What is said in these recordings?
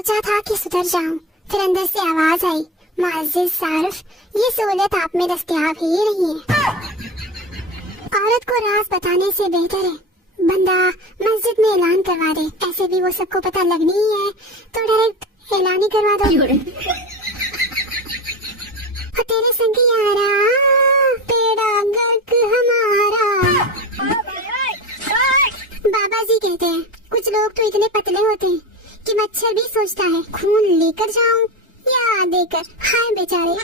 सोचा था कि सुधर जाऊं, फिर अंदर से आवाज आई, मुअज़्ज़िज़ सारिफ, ये सहूलियत आप में दस्तयाब ही नहीं है। औरत को राज बताने से बेहतर है बंदा मस्जिद में ऐलान करवा दे, ऐसे भी वो सबको पता लगनी ही है, तो डायरेक्ट ऐलान ही करवा दो। और तेरे संग यारा तेरा गर्क हमारा। बाबा जी कहते हैं कुछ लोग तो इतने पतले होते हैं कि मच्छर भी सोचता है खून लेकर जाऊं या देकर। हाय बेचारे।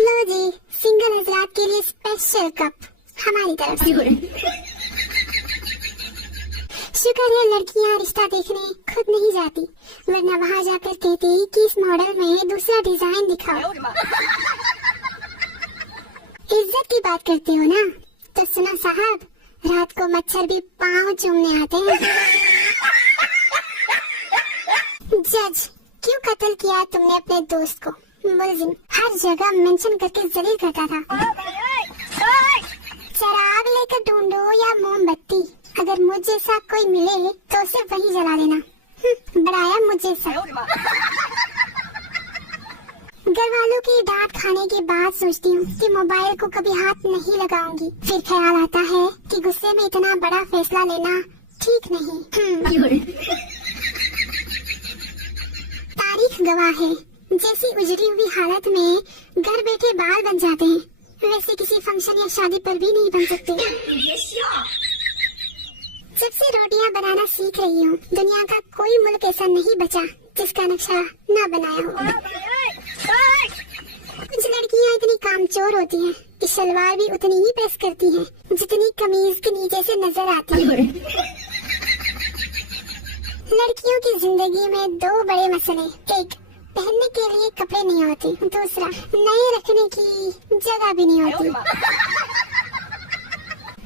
लो जी, सिंगल हजरात के लिए स्पेशल कप हमारी तरफ से। शुक्र है लड़कियां रिश्ता देखने खुद नहीं जाती, वरना वहाँ जाकर कहती कि इस मॉडल में दूसरा डिजाइन दिखाओ। इज्जत की बात करते हो ना, तो सुना साहब, रात को मच्छर भी पाँव चूमने आते हैं। जज, क्यों कत्ल किया तुमने अपने दोस्त को? मुलजिम, हर जगह मेंशन करके जलील करता था। चिराग लेकर ढूंढो या मोमबत्ती, अगर मुझ जैसा कोई मिले तो उसे वही जला देना। बढ़ाया मुझ जैसा। घर वालों की डांट खाने के बाद सोचती हूँ कि मोबाइल को कभी हाथ नहीं लगाऊंगी, फिर ख्याल आता है कि गुस्से में इतना बड़ा फैसला लेना ठीक नहीं। तारीख गवाह है, जैसी उजड़ी हुई हालत में घर बैठे बाल बन जाते हैं, वैसे किसी फंक्शन या शादी पर भी नहीं बन सकते। जब से रोटियां बनाना सीख रही हूँ, दुनिया का कोई मुल्क ऐसा नहीं बचा जिसका नक्शा न बनाया हो। कुछ लड़कियाँ इतनी कामचोर होती हैं कि शलवार भी उतनी ही प्रेस करती हैं जितनी कमीज के नीचे से नजर आती है। लड़कियों की जिंदगी में दो बड़े मसले, एक पहनने के लिए कपड़े नहीं होते, दूसरा नए रखने की जगह भी नहीं होती।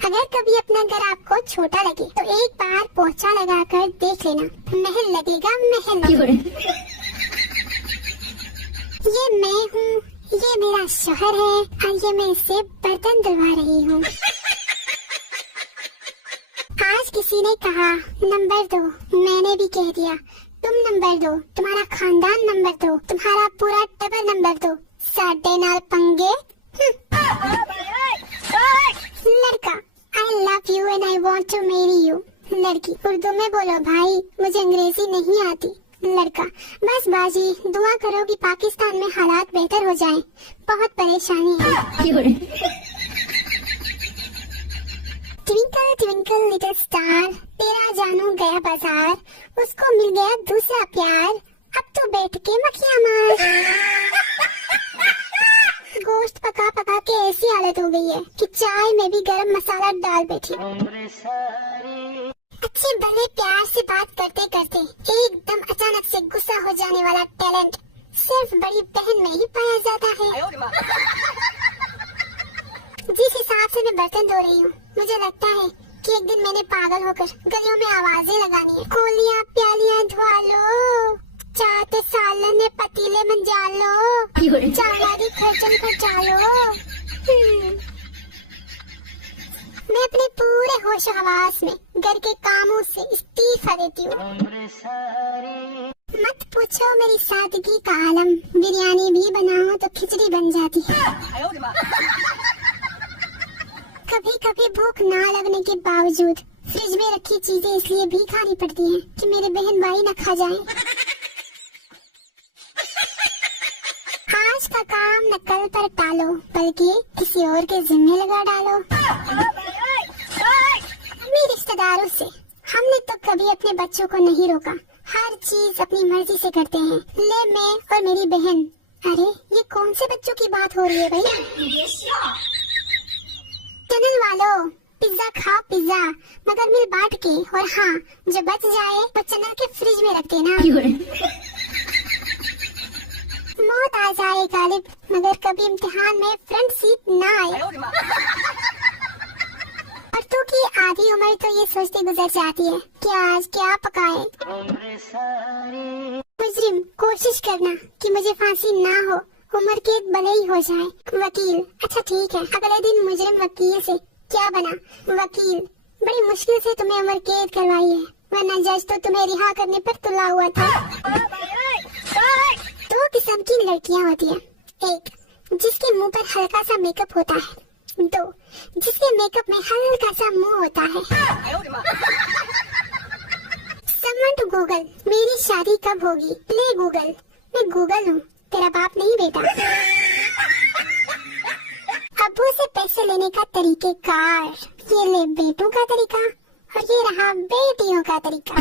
अगर कभी अपना घर आपको छोटा लगे तो एक बार पोछा लगाकर देख लेना, महल लगेगा महल। ये मैं हूँ, ये मेरा शोहर है और ये मैं इससे बर्तन धुलवा रही हूँ। आज किसी ने कहा नंबर दो, मैंने भी कह दिया तुम नंबर दो, तुम्हारा खानदान नंबर दो, तुम्हारा पूरा टबर नंबर दो, साढ़े नाल पंगे। लड़का, I love you and I want to marry you। लड़की, उर्दू में बोलो भाई, मुझे अंग्रेजी नहीं आती। लड़का, बस बाजी, दुआ करो कि पाकिस्तान में हालात बेहतर हो जाएं, बहुत परेशानी है। ट्विंकल ट्विंकल लिटिल स्टार, तेरा जानू गया बाजार, उसको मिल गया दूसरा प्यार, अब तो बैठ के मक्खियाँ मार। गोश्त पका पका के ऐसी हालत हो गई है कि चाय में भी गरम मसाला डाल बैठी। अच्छे भले प्यार से बात करते करते एकदम अचानक से गुस्सा हो जाने वाला टैलेंट सिर्फ बड़ी बहन में ही पाया जाता है। जिस हिसाब से मैं बर्तन धो रही हूँ, मुझे लगता है कि एक दिन मैंने पागल होकर गलियों में आवाजें लगानी है। कोलियाँ प्यालियाँ धुआ लो, चाहते सालन ने पतीले मंजा लो, चावला की खर्चन खर्चा लो। मैं अपने पूरे होश हवास में घर के कामों से इस्तीफा देती हूँ। मत पूछो मेरी सादगी का आलम, बिरयानी भी बनाओ तो खिचड़ी बन जाती है। कभी कभी भूख ना लगने के बावजूद फ्रिज में रखी चीजें इसलिए भी खानी पड़ती हैं कि मेरे बहन भाई न खा जाएं। आज का काम न कल पर टालो, बल्कि किसी और के जिम्मे लगा डालो। अपने रिश्तेदारों से हमने तो कभी अपने बच्चों को नहीं रोका, हर चीज अपनी मर्जी से करते हैं। ले मैं और मेरी बहन, अरे ये कौन से बच्चों की बात हो रही है भाई? चैनल वालों, पिज्जा खाओ पिज्जा, मगर मिल बांट के, और हाँ जो बच जाए वो चैनल के फ्रिज में रख देना। मौत आ जाए गालिब, मगर कभी इम्तिहान में फ्रंट सीट ना आए। और तू की आधी उम्र तो ये सोचते गुजर जाती है कि आज क्या पकाए। मुजरिम, कोशिश करना कि मुझे फांसी ना हो, उम्र कैद भले ही हो जाए। वकील, अच्छा ठीक है। अगले दिन मुजरिम वकील से क्या बना? वकील, बड़ी मुश्किल से तुम्हें उम्र कैद करवाई है, वरना जज तो तुम्हें रिहा करने पर तुला हुआ था। दो किस्म की लड़कियां होती हैं, एक जिसके मुंह पर हल्का सा मेकअप होता है, दो जिसके मेकअप में हल्का सा मुंह होता है। Someone to Google, मेरी शादी कब होगी? प्ले गूगल, मैं गूगल हूँ, तेरा बाप नहीं बेटा। अब्बू से पैसे लेने का तरीकेकार, ये ले बेटों का तरीका और ये रहा बेटियों का तरीका।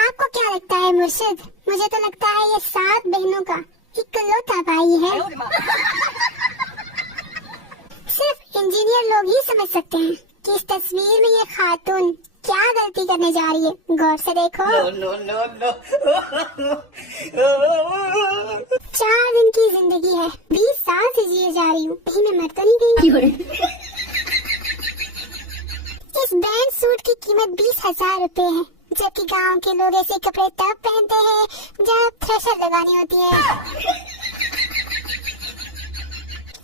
आपको क्या लगता है मुर्शिद? मुझे तो लगता है ये 7 बहनों का इकलौता भाई है। सिर्फ इंजीनियर लोग ही समझ सकते हैं कि इस तस्वीर में ये खातून क्या गलती करने जा रही है। गौर से देखो। No. 4 दिन की जिंदगी है, 20 साल से जिए जा रही हूँ, कहीं मैं मर तो नहीं गई। इस बैंड सूट की कीमत 20,000 रुपए है, जबकि गांव के लोग ऐसे कपड़े तब पहनते हैं जब थ्रेशर लगानी होती है।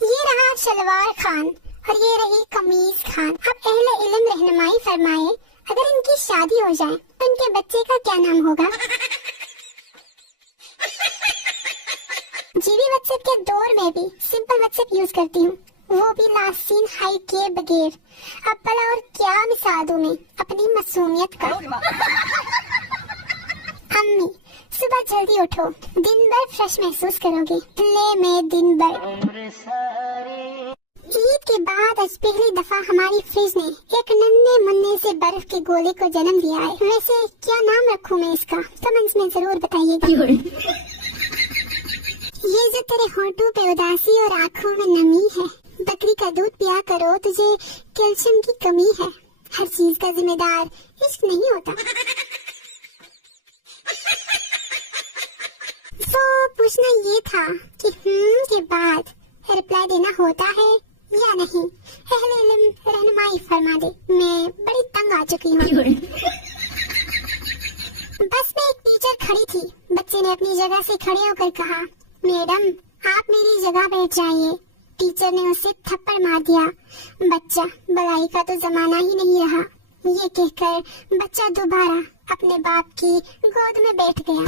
ये रहा शलवार खान और ये रही कमीज खान। अब अहले इल्म रहनुमाई फरमाए, अगर इनकी शादी हो जाए तो इनके बच्चे का क्या नाम होगा? जीबी व्हाट्सएप के दौर में भी सिंपल व्हाट्सएप यूज करती हूँ, वो भी लास्ट सीन हाई के बगैर। अब भला और क्या मिसाल दूं मैं अपनी मासूमियत का। अम्मी सुबह जल्दी उठो, दिन भर फ्रेश महसूस करोगे, प्ले में दिन भर। ईद के बाद आज पहली दफा हमारी फ्रिज ने एक नन्हे मुन्ने से बर्फ के गोले को जन्म दिया है। वैसे क्या नाम रखूं मैं इसका, कमेंट्स में जरूर बताइएगा। ये जो तेरे होठों पे उदासी और आँखों में नमी है, बकरी का दूध पिया करो, तुझे कैल्शियम की कमी है। हर चीज का जिम्मेदार इश्क नहीं होता। तो पूछना ये था कि के बाद रिप्लाई देना होता है या नहीं? अहले इल्म रहनुमाई फरमा दे, मैं बड़ी तंग आ चुकी हूँ। बस में एक टीचर खड़ी थी, बच्चे ने अपनी जगह से खड़े होकर कहा, मैडम आप मेरी जगह बैठ जाइए। टीचर ने उसे थप्पड़ मार दिया। बच्चा भलाई का तो जमाना ही नहीं रहा, ये कहकर बच्चा दोबारा अपने बाप की गोद में बैठ गया।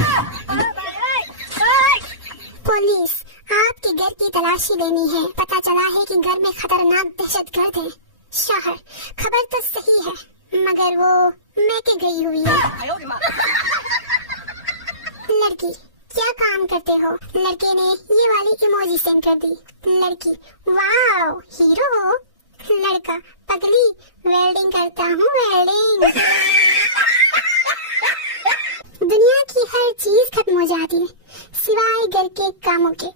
पुलिस आपके घर की तलाशी लेनी है, पता चला है कि घर में खतरनाक दहशतगर्द है। शहर खबर तो सही है, मगर वो मैके गई हुई है। लड़की क्या काम करते हो? लड़के ने ये वाली इमोजी सेंड कर दी। लड़की वाव हीरो हो। लड़का पगली वेल्डिंग करता हूँ, वेल्डिंग। दुनिया की हर चीज खत्म हो जाती है सिवाय घर के कामों के।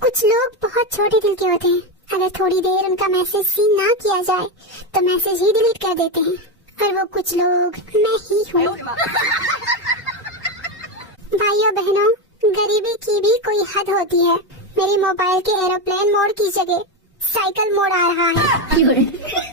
कुछ लोग बहुत छोटे दिल के होते हैं, अगर थोड़ी देर उनका मैसेज सीन ना किया जाए तो मैसेज ही डिलीट कर देते हैं, और वो कुछ लोग मैं ही हूँ। भाइयों बहनों, गरीबी की भी कोई हद होती है। मेरी मोबाइल के एरोप्लेन मोड की जगह साइकिल मोड आ रहा है।